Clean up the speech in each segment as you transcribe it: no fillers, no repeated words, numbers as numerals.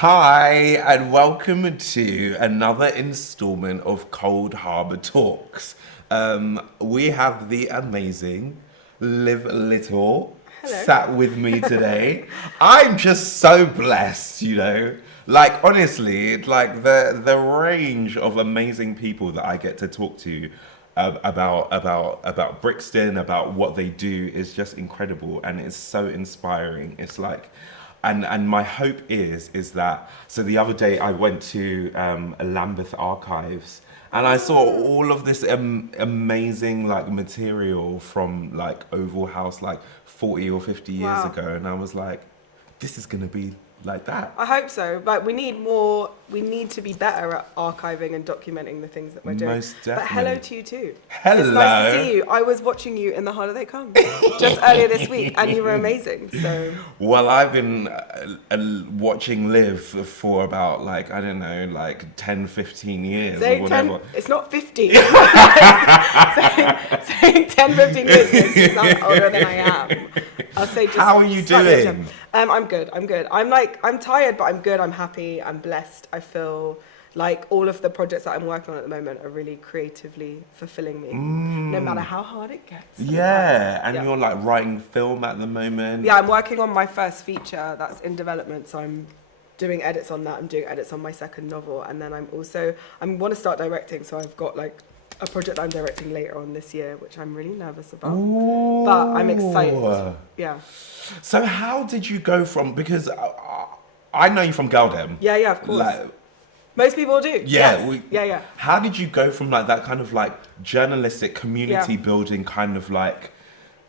Hi, and welcome to another installment of Coldharbour Talks. We have the amazing Liv Little Hello. sat with me today. I'm just so blessed, you know. Like honestly, like the range of amazing people that I get to talk to about Brixton, about what they do is just incredible, and it's so inspiring. It's like, and my hope is that, so the other day I went to Lambeth Archives, and I saw all of this amazing like material from like Oval House like 40 or 50 years Wow. ago, and I was like, this is gonna be like that. I hope so. Like we need more. We need to be better at archiving and documenting the things that we're doing. Most But hello definitely. to you too. Hello. It's nice to see you. I was watching you in The Harder They Come just earlier this week, and you were amazing. So Well, I've been watching Liv for about like, I don't know, like 10, 15 years or saying whatever. 10, it's not 50. saying 10, 15 years makes me sound older than I am. I'll say just. How are you slightly doing? older. I'm good. I'm tired, but I'm good. I'm happy. I'm blessed. I feel like all of the projects that I'm working on at the moment are really creatively fulfilling me, no matter how hard it gets. Yeah, and Yeah. you're like writing film at the moment. Yeah, I'm working on my first feature that's in development, so I'm doing edits on that. I'm doing edits on my second novel, and then I want to start directing, so I've got like a project I'm directing later on this year, which I'm really nervous about. Ooh. But I'm excited. Yeah. So how did you go from, because I know you from Galdem. Yeah, of course. Like, Most people do. yeah, Yes. Yeah. How did you go from like that kind of like journalistic community building kind of like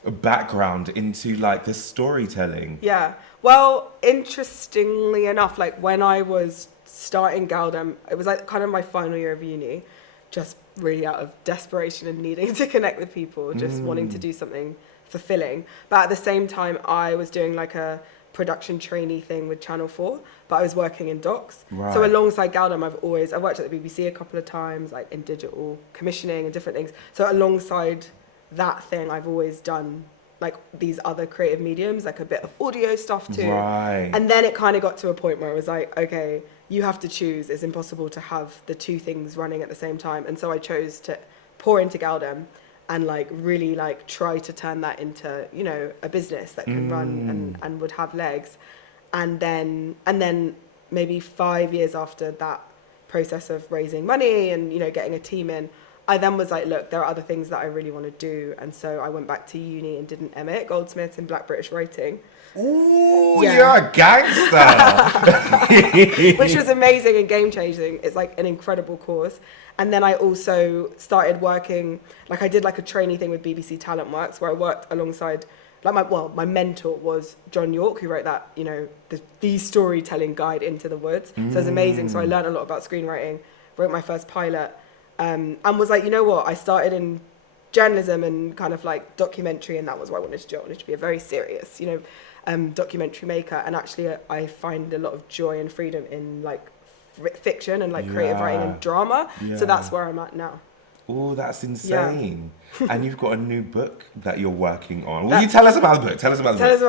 background into like this storytelling? Yeah. Well, interestingly enough, like when I was starting Galdem, it was like kind of my final year of uni, just really out of desperation and needing to connect with people, just wanting to do something fulfilling. But at the same time, I was doing like a production trainee thing with Channel 4, but I was working in docs. Right. So alongside Galdem, I've worked at the BBC a couple of times, like in digital commissioning and different things. So alongside that thing, I've always done like these other creative mediums, like a bit of audio stuff too. Right. And then it kind of got to a point where I was like, okay, you have to choose. It's impossible to have the two things running at the same time. And so I chose to pour into Galdem and like really like try to turn that into, you know, a business that can run and would have legs. And then maybe 5 years after that process of raising money and, you know, getting a team in, I then was like, look, there are other things that I really want to do. And so I went back to uni and did an MA at Goldsmiths in Black British Writing. Ooh, Yeah. you're a gangster. Which was amazing and game-changing. It's like an incredible course. And then I also started working, like I did like a trainee thing with BBC Talent Works where I worked alongside, like my mentor was John York, who wrote that, you know, the storytelling guide into the woods. So it was amazing. So I learned a lot about screenwriting, wrote my first pilot, and was like, you know what, I started in journalism and kind of like documentary, and that was what I wanted to do. I wanted to be a very serious, you know, documentary maker. And actually I find a lot of joy and freedom in like fiction and like creative writing and drama. So that's where I'm at now. Oh, that's insane. And you've got a new book that you're working on. Will you tell us about the book? Tell us about the book.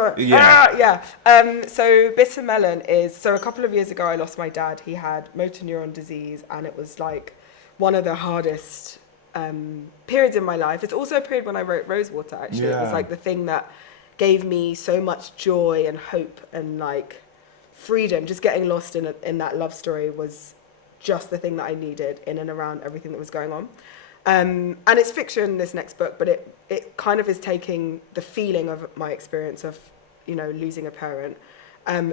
So Bitter Melon is, so a couple of years ago I lost my dad. He had motor neuron disease, and it was like one of the hardest periods in my life. It's also a period when I wrote Rosewater, actually. It was like the thing that gave me so much joy and hope and like freedom. Just getting lost in that love story was just the thing that I needed in and around everything that was going on. And it's fiction, this next book, but it kind of is taking the feeling of my experience of, you know, losing a parent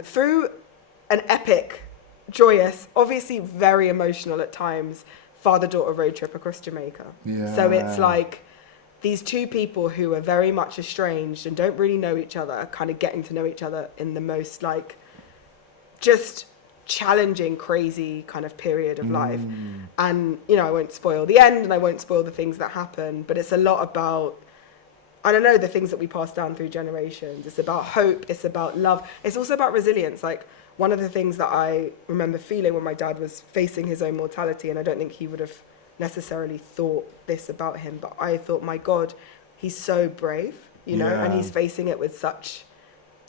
through an epic, joyous, obviously very emotional at times, father-daughter road trip across Jamaica. Yeah. So it's like these two people who are very much estranged and don't really know each other, kind of getting to know each other in the most like just challenging, crazy kind of period of life. And, you know, I won't spoil the end and I won't spoil the things that happen, but it's a lot about, I don't know, the things that we pass down through generations. It's about hope. It's about love. It's also about resilience. Like, one of the things that I remember feeling when my dad was facing his own mortality, and I don't think he would have necessarily thought this about him, but I thought, my God, he's so brave, you know, and he's facing it with such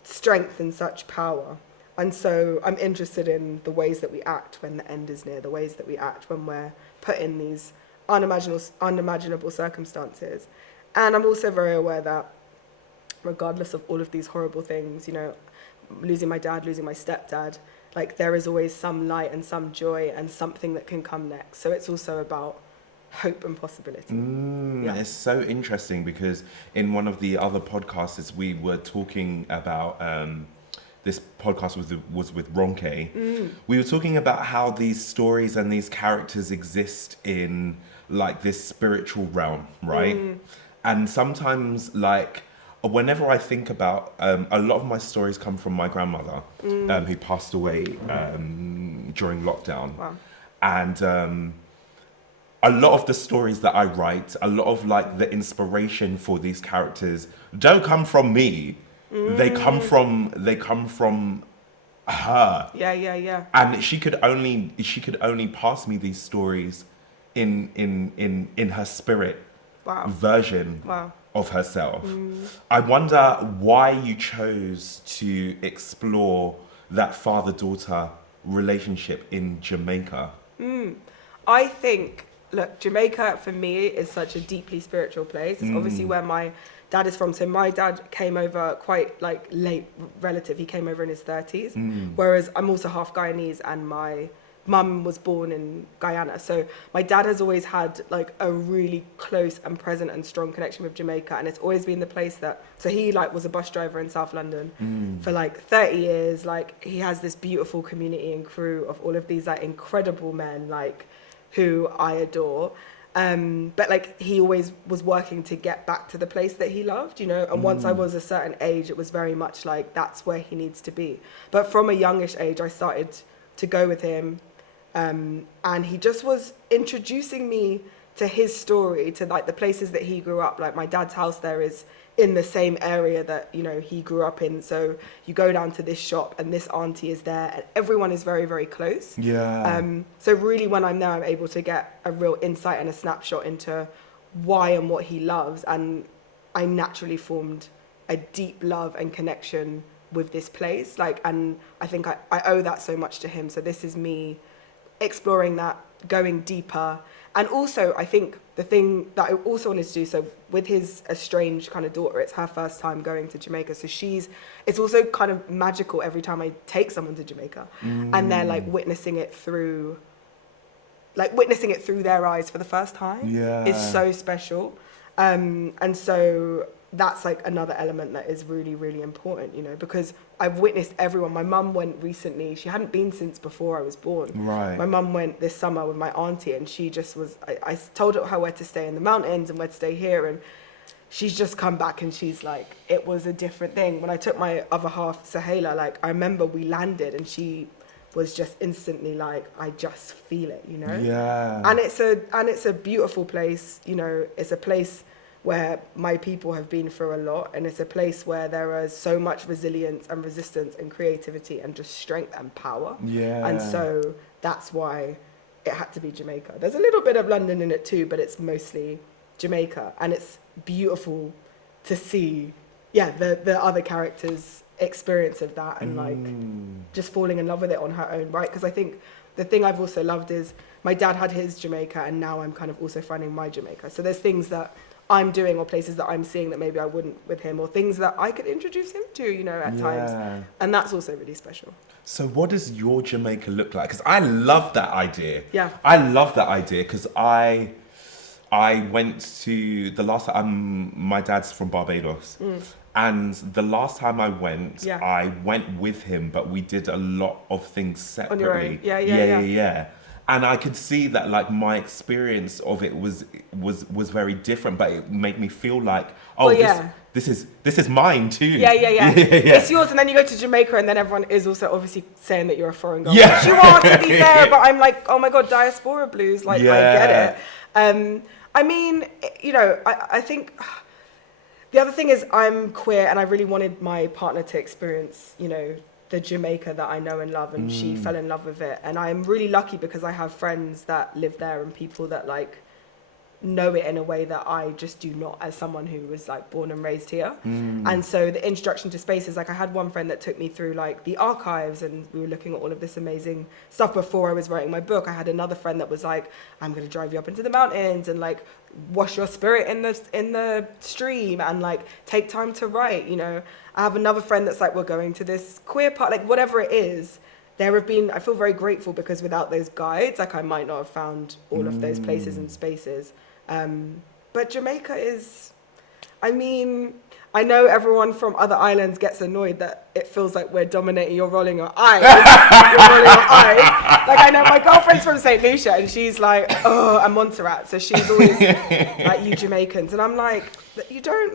strength and such power. And so I'm interested in the ways that we act when the end is near, the ways that we act when we're put in these unimaginable circumstances. And I'm also very aware that regardless of all of these horrible things, you know, losing my dad, losing my stepdad, like there is always some light and some joy and something that can come next. So it's also about hope and possibility. It's so interesting because in one of the other podcasts we were talking about, this podcast was with Ronke. We were talking about how these stories and these characters exist in like this spiritual realm, right? And sometimes, like, whenever I think about, a lot of my stories come from my grandmother, who passed away during lockdown. Wow. And a lot of the stories that I write, a lot of like the inspiration for these characters don't come from me. They come from her. Yeah. And she could only pass me these stories in her spirit version of herself. I wonder why you chose to explore that father-daughter relationship in Jamaica. I think, look, Jamaica for me is such a deeply spiritual place. It's obviously where my dad is from. So my dad came over quite like late relative. He came over in his 30s, whereas I'm also half Guyanese and my mum was born in Guyana. So my dad has always had like a really close and present and strong connection with Jamaica, and it's always been the place that, so he like was a bus driver in South London for like 30 years. Like he has this beautiful community and crew of all of these like incredible men like who I adore. But like he always was working to get back to the place that he loved, you know, and once I was a certain age, it was very much like that's where he needs to be. But from a youngish age, I started to go with him, and he just was introducing me to his story, to like the places that he grew up. Like my dad's house there is in the same area that, you know, he grew up in. So you go down to this shop and this auntie is there and everyone is very, very close. So really when I'm there, I'm able to get a real insight and a snapshot into why and what he loves. And I naturally formed a deep love and connection with this place. Like, and I think I owe that so much to him. So this is me exploring that, going deeper. And also, I think the thing that I also wanted to do, so with his estranged kind of daughter, it's her first time going to Jamaica. So it's also kind of magical every time I take someone to Jamaica. And they're like witnessing it through their eyes for the first time. Is so special. And so that's like another element that is really, really important, you know, because I've witnessed everyone. My mum went recently. She hadn't been since before I was born. My mum went this summer with my auntie, and she just was, I told her where to stay in the mountains and where to stay here, and she's just come back and she's like, it was a different thing. When I took my other half, Sahela, like I remember we landed and she was just instantly like, I just feel it, you know? And it's a beautiful place, you know, it's a place where my people have been through a lot, and it's a place where there is so much resilience and resistance and creativity and just strength and power. And so that's why it had to be Jamaica. There's a little bit of London in it too, but it's mostly Jamaica, and it's beautiful to see the other characters' experience of that and like just falling in love with it on her own, right? Because I think the thing I've also loved is my dad had his Jamaica, and now I'm kind of also finding my Jamaica. So there's things that I'm doing or places that I'm seeing that maybe I wouldn't with him, or things that I could introduce him to, you know, at times. And that's also really special. So what does your Jamaica look like? Because I love that idea. I love that idea because I went to, the last time, my dad's from Barbados. And the last time I went with him, but we did a lot of things separately. On your own? Yeah. And I could see that like my experience of it was very different, but it made me feel like, this is mine too. Yeah. It's yours, and then you go to Jamaica, and then everyone is also obviously saying that you're a foreign girl. Yeah. You are, to be fair, but I'm like, oh my God, diaspora blues, like I get it. I mean, you know, I think the other thing is I'm queer, and I really wanted my partner to experience, you know, the Jamaica that I know and love, and she fell in love with it. And I'm really lucky because I have friends that live there and people that like know it in a way that I just do not, as someone who was like born and raised here. And so the introduction to spaces, like I had one friend that took me through like the archives, and we were looking at all of this amazing stuff before I was writing my book. I had another friend that was like, I'm going to drive you up into the mountains and like wash your spirit in the stream and like take time to write, you know. I have another friend that's like, we're going to this queer part, like whatever it is. There have been, I feel very grateful because without those guides, like I might not have found all of those places and spaces. But Jamaica is, I mean, I know everyone from other islands gets annoyed that it feels like we're dominating. You're rolling your eyes. You're rolling your eyes. Like I know my girlfriend's from St. Lucia and she's like, oh, I'm Montserrat. So she's always like, you Jamaicans. And I'm like, you don't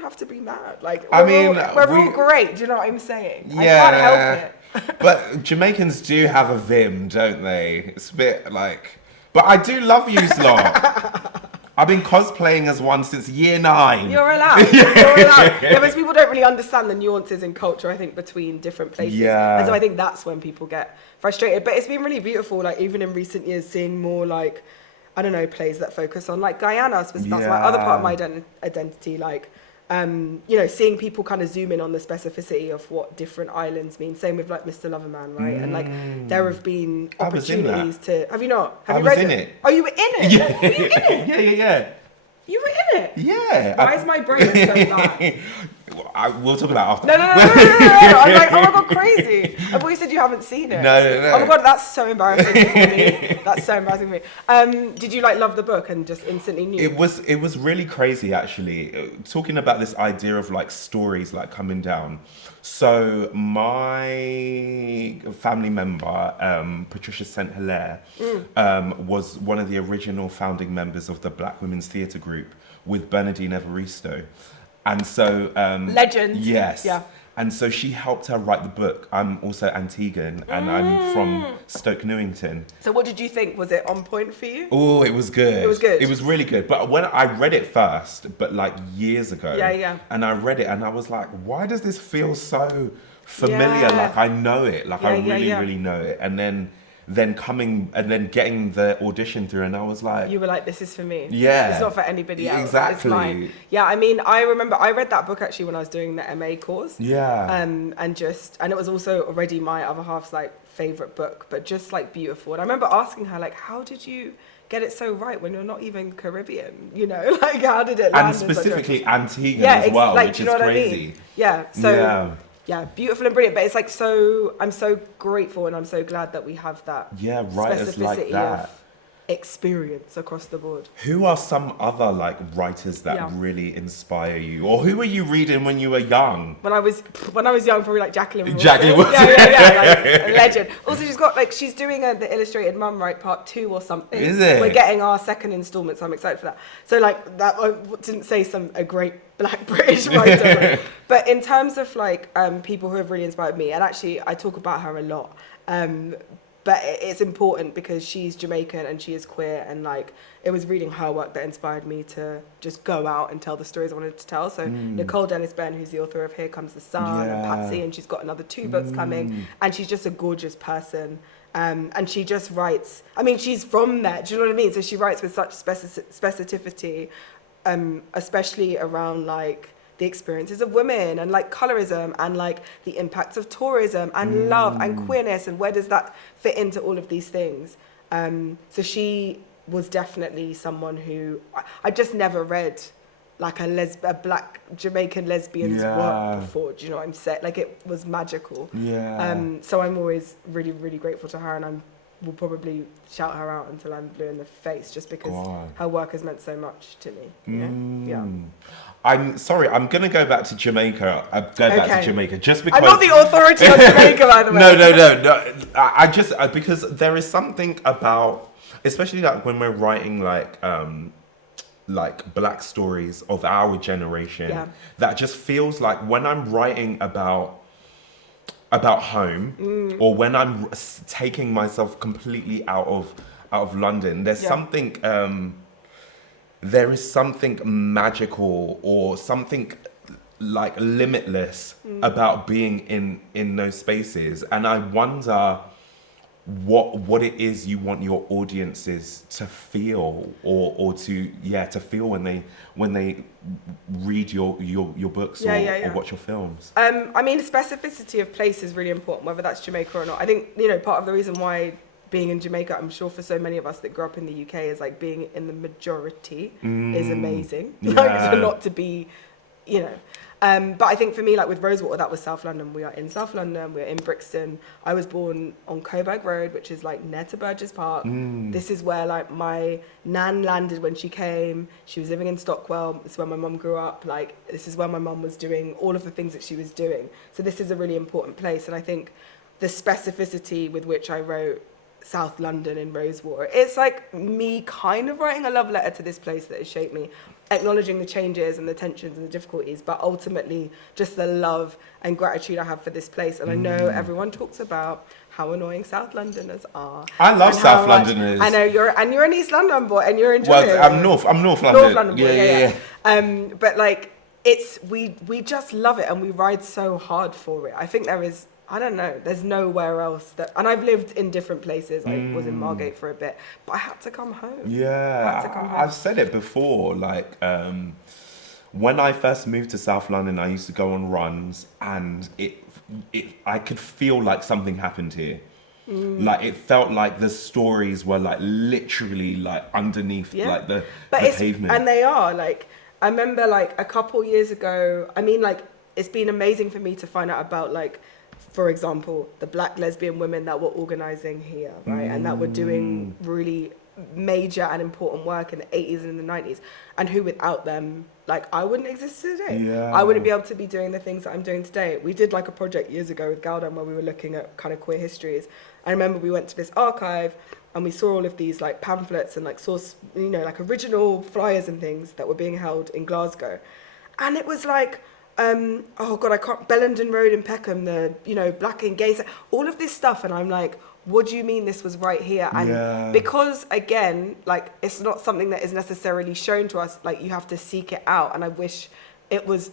have to be mad. Like, we're all great. Do you know what I'm saying? Yeah. I can't help it. But Jamaicans do have a vim, don't they? It's a bit like... But I do love you lot. I've been cosplaying as one since year 9. You're allowed. You're allowed. Yeah, most people don't really understand the nuances in culture, I think, between different places. Yeah. And so I think that's when people get frustrated. But it's been really beautiful, like, even in recent years, seeing more, like, I don't know, plays that focus on, like, Guyana. So that's my other part of my identity, like... you know, seeing people kind of zoom in on the specificity of what different islands mean. Same with like Mr. Loverman, right? And like there have been opportunities to. Have you not? Have you read it? Oh, you were in it. Yeah. Were you in it? Yeah. You were in it. Yeah. Why is my brain so bad? We'll talk about it after. No. I'm like, oh my god, crazy. I thought you said you haven't seen it. No. Oh my god, that's so embarrassing for me. That's so embarrassing for me. Did you like love the book and just instantly knew? It was really crazy actually. Talking about this idea of like stories like coming down. So my family member, Patricia St. Hilaire, was one of the original founding members of the Black Women's Theatre Group with Bernardine Evaristo. And so... Legend. Yes. Yeah. And so she helped her write the book. I'm also Antiguan and I'm from Stoke Newington. So what did you think? Was it on point for you? Oh, it was good. It was good. It was really good. But when I read it first, but like years ago. Yeah. And I read it and I was like, why does this feel so familiar? Yeah. Like I know it. Like I really know it. And then coming and then getting the audition through and I was like... You were like, this is for me. Yeah. It's not for anybody else. Exactly. It's mine. Yeah, I mean, I remember I read that book actually when I was doing the MA course. Yeah. And it was also already my other half's like favourite book, but just like beautiful. And I remember asking her like, how did you get it so right when you're not even Caribbean? You know, like how did it land? And specifically Antiguan as well, like, which you is know what crazy. I mean? Yeah. So yeah, beautiful and brilliant. But it's like I'm so grateful and I'm so glad that we have that writers like that. Of experience across the board. Who are some other like writers that really inspire you? Or who were you reading when you were young? When I was young, probably like Jacqueline Wilson. Jacqueline Wilson. Yeah, like a legend. Also, she's doing the Illustrated Mum, right, part 2 or something. Is it? We're getting our second instalment, so I'm excited for that. So like that, I didn't say a great Black British writer, but in terms of like people who have really inspired me, and actually I talk about her a lot. But it's important because she's Jamaican and she is queer, and like it was reading her work that inspired me to just go out and tell the stories I wanted to tell. So Nicole Dennis-Benn, who's the author of Here Comes the Sun, and Patsy, and she's got another 2 books coming, and she's just a gorgeous person. And she just writes, I mean, she's from there, do you know what I mean? So she writes with such specificity, especially around like the experiences of women and like colorism and like the impacts of tourism and love and queerness and where does that fit into all of these things. So she was definitely someone who I just never read like a Black Jamaican lesbian's work before. Do you know what I'm saying? Like it was magical. Yeah. So I'm always really, really grateful to her, and I will probably shout her out until I'm blue in the face, just because her work has meant so much to me. You know? Yeah. I'm sorry, I'm going to go back to Jamaica. Back to Jamaica just because... I'm not the authority on Jamaica, by the way. No. I just... because there is something about... Especially like when we're writing like Black stories of our generation, that just feels like when I'm writing about home or when I'm taking myself completely out of London, there's something... there is something magical or something like limitless about being in those spaces. And I wonder what it is you want your audiences to feel or to feel when they read your books or watch your films. I mean, specificity of place is really important, whether that's Jamaica or not. I think, you know, part of the reason why being in Jamaica, I'm sure for so many of us that grew up in the UK, is like being in the majority is amazing. Like, so not to be, you know. But I think for me, like with Rosewater, that was South London. We are in South London. We're in Brixton. I was born on Coburg Road, which is like near to Burgess Park. This is where like my nan landed when she came. She was living in Stockwell. This is where my mum grew up. Like, this is where my mum was doing all of the things that she was doing. So this is a really important place. And I think the specificity with which I wrote South London in Rosewater, it's like me kind of writing a love letter to this place that has shaped me, acknowledging the changes and the tensions and the difficulties, but ultimately just the love and gratitude I have for this place. And I know everyone talks about how annoying South Londoners are. I love South Londoners. I know you're an East London boy, and you're enjoying it. I'm North London. North London boy, yeah. But like, it's we just love it, and we ride so hard for it. I think I don't know, there's nowhere else that, and I've lived in different places. I was in Margate for a bit, but I had to come home. Yeah, I've said it before, like, when I first moved to South London, I used to go on runs, and I could feel like something happened here. Like, it felt like the stories were like literally like underneath like the pavement. And they are, like, I remember like a couple years ago, I mean, like, it's been amazing for me to find out about, like, for example, the black lesbian women that were organising here, right? And that were doing really major and important work in the 80s and in the 90s. And who without them, like, I wouldn't exist today. Yeah. I wouldn't be able to be doing the things that I'm doing today. We did like a project years ago with Galdem where we were looking at kind of queer histories. I remember we went to this archive and we saw all of these like pamphlets and like source, you know, like original flyers and things that were being held in Glasgow. And it was like, oh God, I can't, Bellenden Road in Peckham, the, you know, black and gay, all of this stuff. And I'm like, what do you mean this was right here? And because again, like, it's not something that is necessarily shown to us, like, you have to seek it out. And I wish it was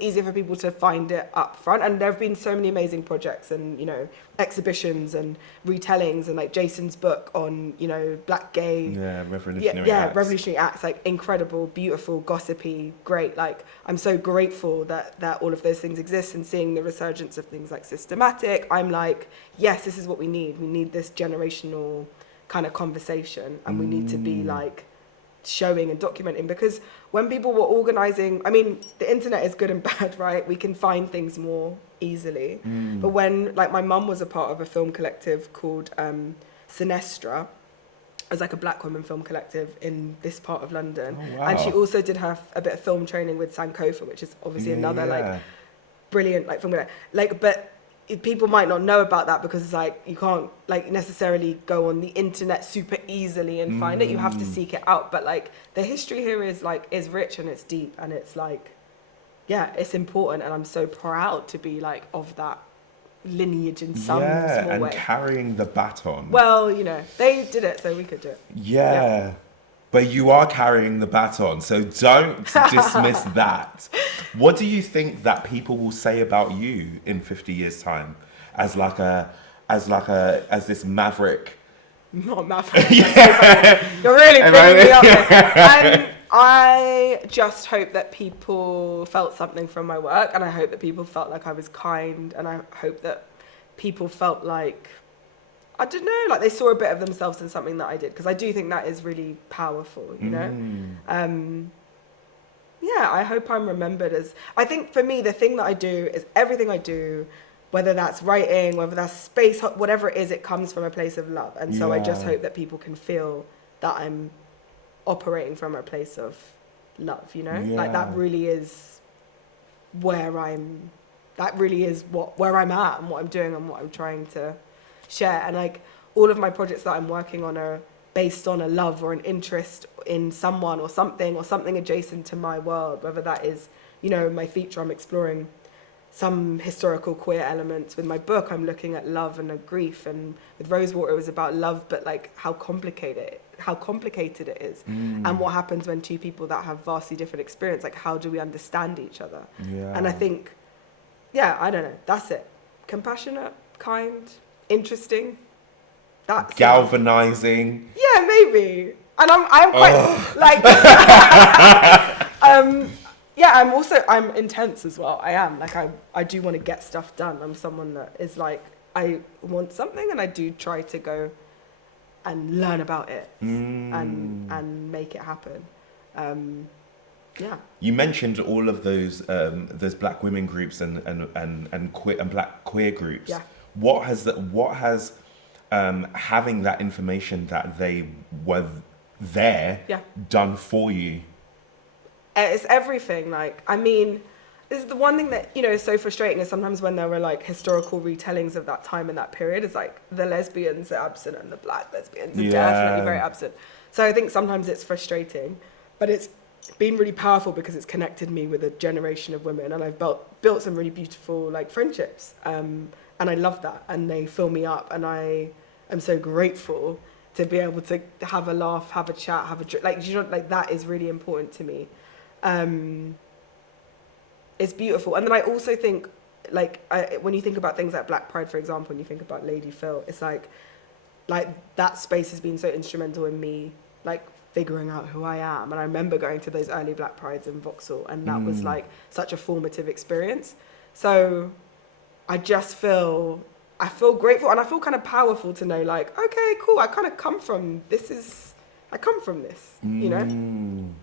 easier for people to find it up front. And there have been so many amazing projects and, you know, exhibitions and retellings, and like Jason's book on, you know, black gay revolutionary acts, like incredible, beautiful, gossipy, great. Like, I'm so grateful that all of those things exist, and seeing the resurgence of things like Systematic, I'm like, yes, this is what we need this generational kind of conversation, and we need to be like showing and documenting, because when people were organising, I mean, the internet is good and bad, right? We can find things more easily. But when, like, my mum was a part of a film collective called Sinestra, it was like a black women film collective in this part of London. Oh, wow. And she also did have a bit of film training with Sankofa, which is obviously another like brilliant like film, like, but people might not know about that because it's like you can't like necessarily go on the internet super easily and find it. You have to seek it out. But like the history here is rich and it's deep, and it's like, yeah, it's important, and I'm so proud to be like of that lineage in some small way. Carrying the baton. Well, you know, they did it, so we could do it. Yeah. But you are carrying the baton, so don't dismiss that. What do you think that people will say about you in 50 years' time, as this maverick? Not maverick. You're really bringing me up there. I just hope that people felt something from my work, and I hope that people felt like I was kind, and I hope that people felt like, I don't know, like they saw a bit of themselves in something that I did, because I do think that is really powerful, you know? Yeah, I hope I'm remembered as, I think for me, the thing that I do is everything I do, whether that's writing, whether that's space, whatever it is, it comes from a place of love. And so I just hope that people can feel that I'm operating from a place of love, you know? Like that really is where where I'm at and what I'm doing and what I'm trying to share. And like all of my projects that I'm working on are based on a love or an interest in someone or something adjacent to my world, whether that is, you know, my feature, I'm exploring some historical queer elements. With my book, I'm looking at love and a grief, and with Rosewater it was about love, but like how complicated it is, and what happens when two people that have vastly different experience, like how do we understand each other? And I think, I don't know, that's it. Compassionate, kind, interesting, That's galvanizing. Yeah, maybe. And I'm quite like I'm intense as well. I am like I do want to get stuff done. I'm someone that is like I want something and I do try to go and learn about it and make it happen. Yeah. You mentioned all of those black women groups and queer and black queer groups. Yeah. What has having that information that they were there done for you? It's everything. Like, I mean, this is the one thing that, you know, is so frustrating is sometimes when there were like historical retellings of that time and that period, it's like the lesbians are absent and the black lesbians are definitely very absent. So I think sometimes it's frustrating, but it's been really powerful because it's connected me with a generation of women, and I've built some really beautiful like friendships. And I love that, and they fill me up, and I am so grateful to be able to have a laugh, have a chat, have a drink. Like, you know, like that is really important to me. It's beautiful. And then I also think, like, when you think about things like Black Pride, for example, and you think about Lady Phil, it's like that space has been so instrumental in me, like, figuring out who I am. And I remember going to those early Black Prides in Vauxhall, and that was, like, such a formative experience. So I feel grateful, and I feel kind of powerful to know, like, okay, cool, I kind of come from this, you know?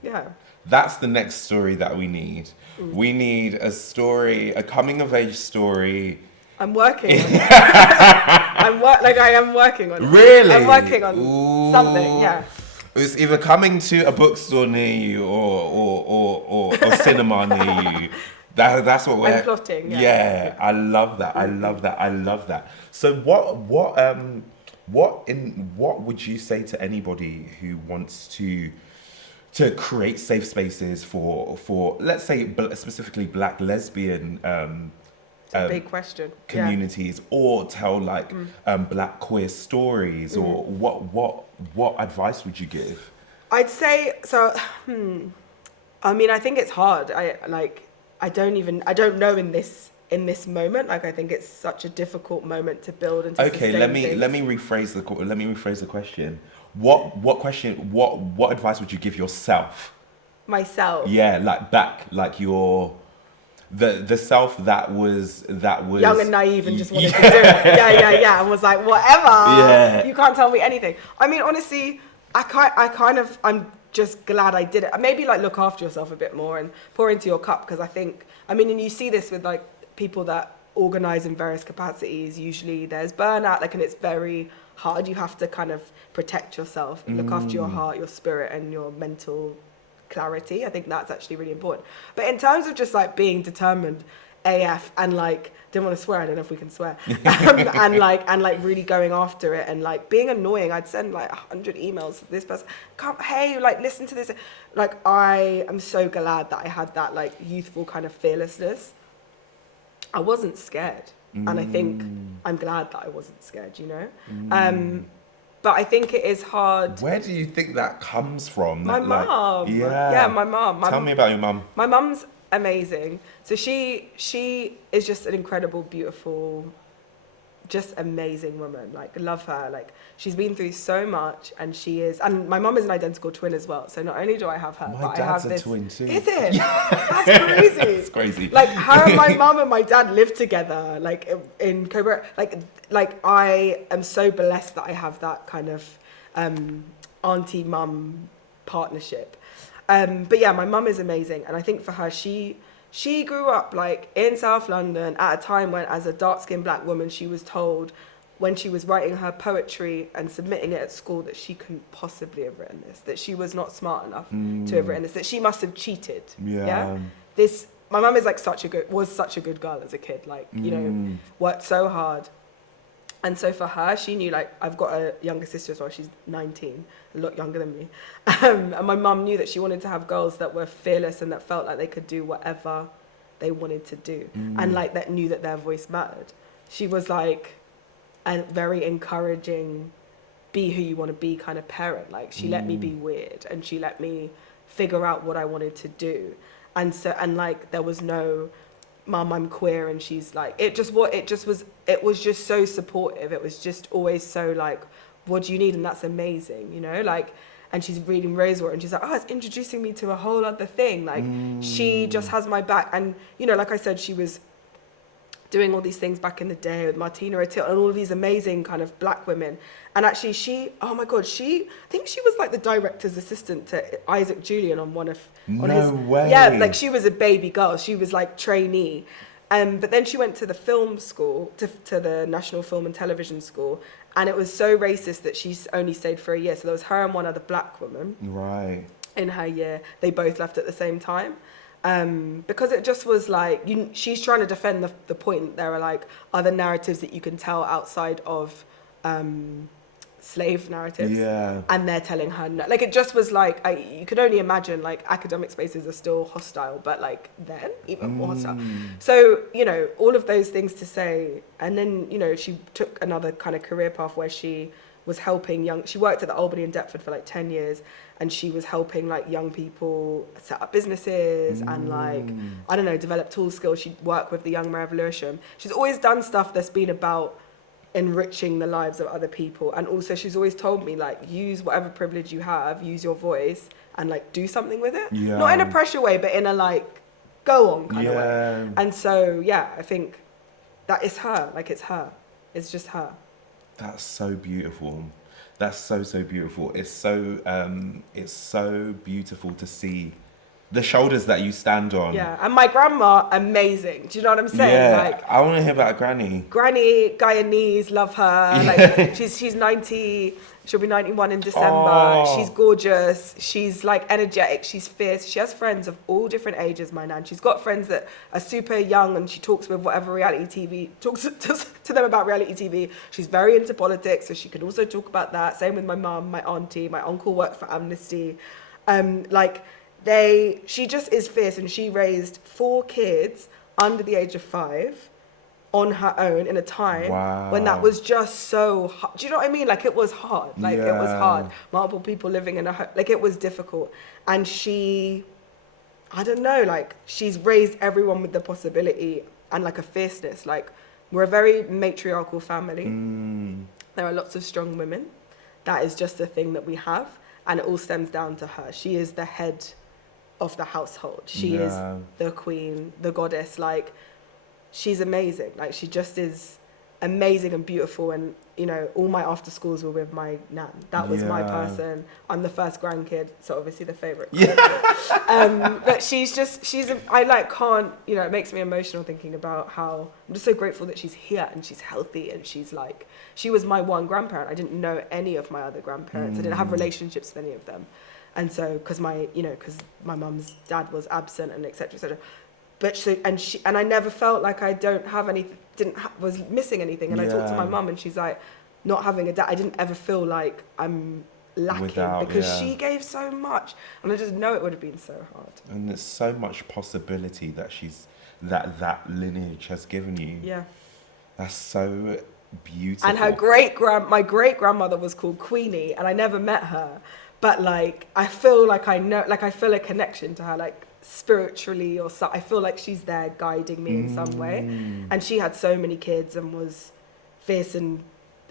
Yeah. That's the next story that we need. We need a story, a coming of age story. I'm working on it. I am working on it. Really? I'm working on something, yeah. It's either coming to a bookstore near you or cinema near you. That's what we're plotting. Yeah, I love that. I love that. So what would you say to anybody who wants to create safe spaces for let's say specifically Black lesbian it's a big question. Communities, or tell like Black queer stories, or what advice would you give? I'd say so. I mean, I think it's hard. I don't know in this moment. Like, I think it's such a difficult moment to build and to sustain things. let me rephrase the question. What advice would you give yourself? Myself. Yeah, like back, like your the self that was young and naive and just wanted to do it. Yeah, and was like, whatever. Yeah. You can't tell me anything. I mean, honestly, I'm just glad I did it. Maybe like look after yourself a bit more and pour into your cup, because I think, I mean, and you see this with like people that organize in various capacities. Usually there's burnout, like, and it's very hard. You have to kind of protect yourself and look after your heart, your spirit, and your mental clarity. I think that's actually really important. But in terms of just like being determined AF and like, didn't want to swear, I don't know if we can swear, and like really going after it and like being annoying. I'd send like 100 emails to this person, hey, like listen to this. Like, I am so glad that I had that like youthful kind of fearlessness. I wasn't scared, and I think I'm glad that I wasn't scared, you know? But I think it is hard. Where do you think that comes from? My mum. Yeah, my mum. Tell me about your mum. My mum's amazing. So she is just an incredible, beautiful, just amazing woman. Like, love her. Like, she's been through so much, and and my mum is an identical twin as well. So not only do I have her, but I have this. My dad's a twin too. Is it? That's crazy. It's crazy. Like, her and my mum and my dad live together, like in Coldharbour. Like I am so blessed that I have that kind of auntie mum partnership. But yeah, my mum is amazing, and I think for her, she grew up like in South London at a time when, as a dark-skinned Black woman, she was told when she was writing her poetry and submitting it at school that she couldn't possibly have written this, that she was not smart enough to have written this, that she must have cheated. Yeah. My mum is like was such a good girl as a kid, like, you know, worked so hard. And so for her, she knew, like, I've got a younger sister as well. She's 19, a lot younger than me. And my mum knew that she wanted to have girls that were fearless and that felt like they could do whatever they wanted to do. And, like, that knew that their voice mattered. She was, like, a very encouraging, be who you want to be kind of parent. Like, she let me be weird, and she let me figure out what I wanted to do. And so, and, like, there was no, Mum, I'm queer, and she's like, it was just so supportive. It was just always so like, what do you need? And that's amazing, you know, like, and she's reading Rosewater and she's like, oh, it's introducing me to a whole other thing. Like, she just has my back. And, you know, like I said, she was doing all these things back in the day with Martina O'Till and all of these amazing kind of black women. And actually I think she was like the director's assistant to Isaac Julian on No way. Yeah, like she was a baby girl. She was like trainee. But then she went to the film school, to the National Film and Television School. And it was so racist that she only stayed for a year. So there was her and one other black woman. Right. In her year. They both left at the same time. Because it just was like, she's trying to defend the point. There are like other narratives that you can tell outside of slave narratives, and they're telling her no. Like, it just was like, you could only imagine, like, academic spaces are still hostile, but like then even more hostile. So, you know, all of those things to say, and then, you know, she took another kind of career path where she was helping she worked at the Albany in Deptford for like 10 years, and she was helping like young people set up businesses and like, I don't know, develop tool skills. She'd work with the Young Revolution. She's always done stuff that's been about enriching the lives of other people. And also she's always told me, like, use whatever privilege you have, use your voice and like do something with it. Not in a pressure way, but in a like go on kind of way. And so, I think that is her. Like, it's her. It's just her. That's so beautiful. That's so beautiful. It's so beautiful to see the shoulders that you stand on. Yeah, and my grandma, amazing. Do you know what I'm saying? Yeah, like, I want to hear about Granny. Granny, Guyanese, love her. Like, she's 90. She'll be 91 in December. Oh. She's gorgeous. She's like energetic. She's fierce. She has friends of all different ages, my nan. She's got friends that are super young, and she talks with whatever talks to them about reality TV. She's very into politics, so she can also talk about that. Same with my mum, my auntie, my uncle worked for Amnesty. She just is fierce, and she raised 4 kids under the age of 5 on her own in a time when that was just so hard. Do you know what I mean? Like, it was hard. Like, it was hard. Multiple people living in a home. Like, it was difficult. And she, I don't know, like, she's raised everyone with the possibility and like a fierceness. Like, we're a very matriarchal family. There are lots of strong women. That is just a thing that we have. And it all stems down to her. She is the head of the household. She is the queen, the goddess. Like, she's amazing. Like, she just is amazing and beautiful. And, you know, all my after schools were with my nan. That was my person. I'm the first grandkid, so obviously the favorite. But I like can't, you know, it makes me emotional thinking about how I'm just so grateful that she's here and she's healthy, and she's like, she was my one grandparent. I didn't know any of my other grandparents. I didn't have relationships with any of them. And so, because my mum's dad was absent and et cetera, et cetera. But and I never felt like I was missing anything. And I talked to my mum, and she's like, not having a dad, I didn't ever feel like I'm lacking because she gave so much, and I just know it would have been so hard. And there's so much possibility that that lineage has given you. Yeah, that's so beautiful. And my great grandmother was called Queenie, and I never met her, but like I feel like I know, like I feel a connection to her, like spiritually or so. I feel like she's there guiding me in some way. And she had so many kids and was fierce. And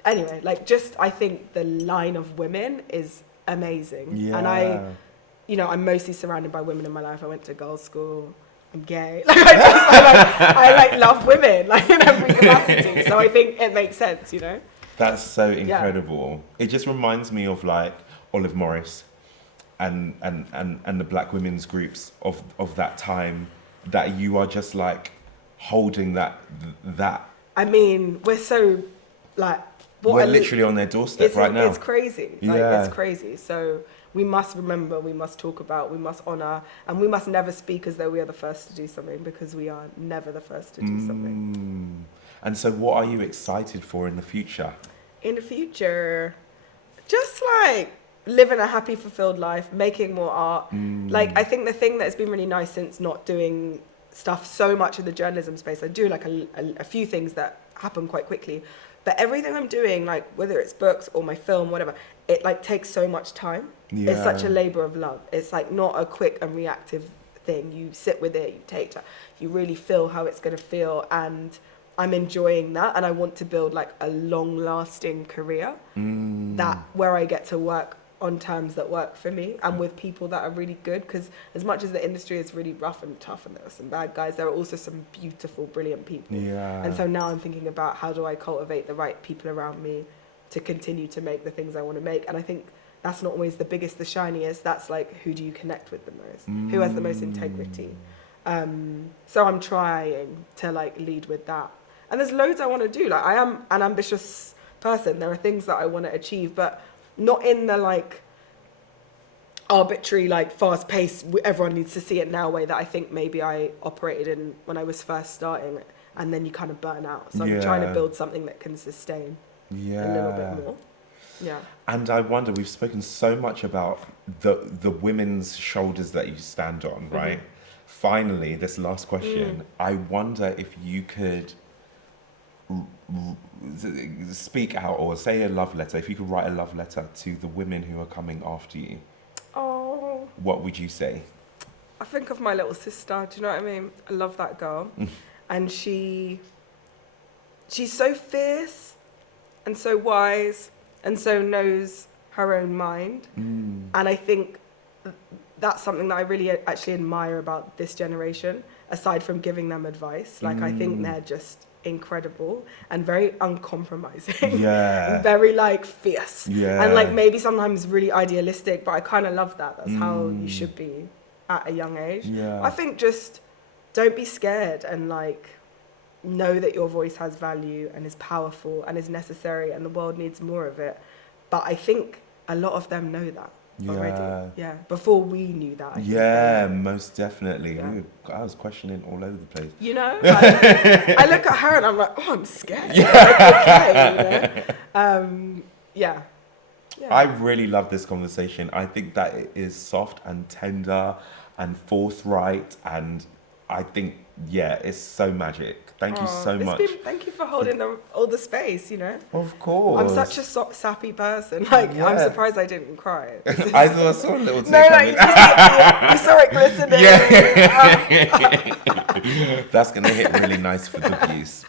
anyway, like, just I think the line of women is amazing. And I'm mostly surrounded by women in my life. I went to girls' school. I'm gay. Like, I love women, like, in every capacity. So I think it makes sense, you know. That's so incredible. It just reminds me of like Olive Morris and the black women's groups of that time, that you are just like holding that. I mean, we're so like, we're literally on their doorstep right now. It's crazy. Like, it's crazy. So we must remember, we must talk about, we must honor, and we must never speak as though we are the first to do something, because we are never the first to do something. And so what are you excited for in the future? In the future, just like living a happy, fulfilled life, making more art. Like, I think the thing that's been really nice since not doing stuff so much in the journalism space, I do like a few things that happen quite quickly, but everything I'm doing, like whether it's books or my film, whatever, it like takes so much time. It's such a labor of love. It's like not a quick and reactive thing. You sit with it, you take time, you really feel how it's going to feel. And I'm enjoying that, and I want to build like a long-lasting career that where I get to work on terms that work for me and with people that are really good, because as much as the industry is really rough and tough and there are some bad guys, there are also some beautiful, brilliant people. And so now I'm thinking about how do I cultivate the right people around me to continue to make the things I want to make. And I think that's not always the biggest, the shiniest. That's like, who do you connect with the most? Who has the most integrity? So I'm trying to like lead with that. And there's loads I want to do. Like, I am an ambitious person. There are things that I want to achieve, but not in the like arbitrary, like fast paced, everyone needs to see it now way that I think maybe I operated in when I was first starting, and then you kind of burn out. So I'm trying to build something that can sustain a little bit more. Yeah. And I wonder, we've spoken so much about the women's shoulders that you stand on, right? Finally, this last question, I wonder if you could speak out or say a love letter, if you could write a love letter to the women who are coming after you. Oh. What would you say? I think of my little sister, do you know what I mean? I love that girl. And she's so fierce and so wise and so knows her own mind. And I think that's something that I really actually admire about this generation, aside from giving them advice. Like, I think they're just incredible and very uncompromising. And very like fierce. And like maybe sometimes really idealistic, but I kind of love that. That's how you should be at a young age. I think just don't be scared and like know that your voice has value and is powerful and is necessary and the world needs more of it. But I think a lot of them know that already. Before we knew that. I think most definitely. Ooh, I was questioning all over the place. You know, like, I look at her and I'm like, oh, I'm scared. Like, okay, you know? I really love this conversation. I think that it is soft and tender and forthright, and I think it's so magic. Thank you so much. Thank you for holding all the space, you know. Of course. I'm such a sappy person. Like, I'm surprised I didn't cry. I saw a little tear coming. You saw it glistening. That's going to hit really nice for the views.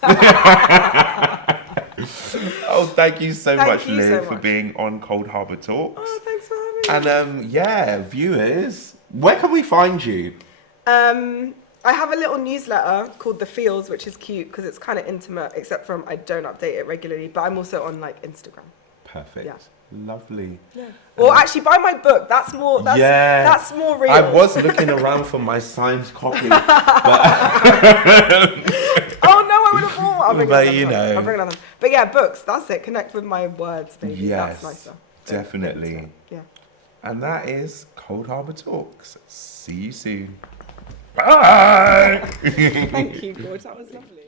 Thank you so much, Liv, for being on Coldharbour Talks. Oh, thanks for having me. And viewers, where can we find you? I have a little newsletter called The Feels, which is cute because it's kind of intimate, except from I don't update it regularly, but I'm also on like Instagram. Perfect. Lovely. Well, actually, buy my book. That's more real. I was looking around for my signed copy. But oh no, I would have bought one. I'll bring another one. But yeah, books. That's it. Connect with my words, baby. Yes, that's nicer. Definitely. Yeah. And that is Coldharbour Talks. See you soon. Bye. Thank you, George. That was lovely.